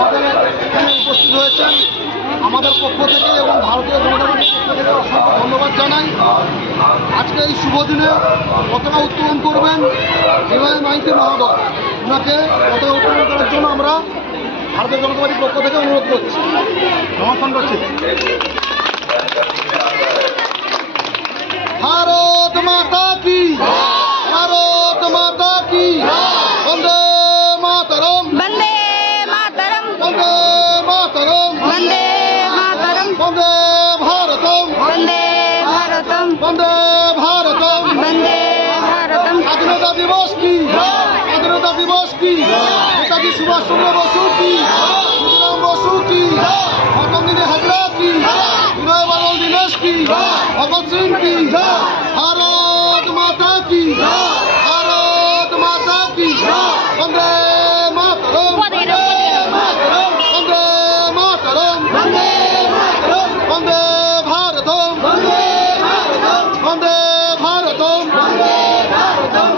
আমাদের এখানে উপস্থিত হয়েছেন আমাদের পক্ষ থেকে এবং ভারতীয় জনতা পার্টির পক্ষ থেকে অসংখ্য ধন্যবাদ জানাই। আজকে এই শুভ দিনে পতাকা উত্তোলন করবেন বিনয় মাইতি মহোদয়, ওনাকে পতাকা উত্তোলন করার জন্য আমরা ভারতীয় জনতা পার্টির পক্ষ থেকে অনুরোধ করছি। সমর্থন করছি। ভারত মাতা কি, ভারত মাতা কি, বন্দে মাতরম, বন্দে মাতরম, বন্দে মাতরম, বন্দে মাতরম, বন্দে ভারতম, বন্দে ভারতম, বন্দে ভারতম, বন্দে ভারতম। স্বাধীনতা দিবস কি, স্বাধীনতা দিবস কি, নেতাজি সুভাষচন্দ্র বসু কি, ক্ষুদিরাম বসু কি, মতঙ্গিনী হাজরা কি, বিনয় বাদল দীনেশ কি, ভগৎ সিং কি, ভারত মাতা কি, ভারত মাতা কি, বন্দে মাতরম, বন্দে মাতরম, বন্দে মাতরম, বন্দে মাতরম, বন্দে ভারতম, বন্দে ভারতম, বন্দে ভারতম, বন্দে ভারতম।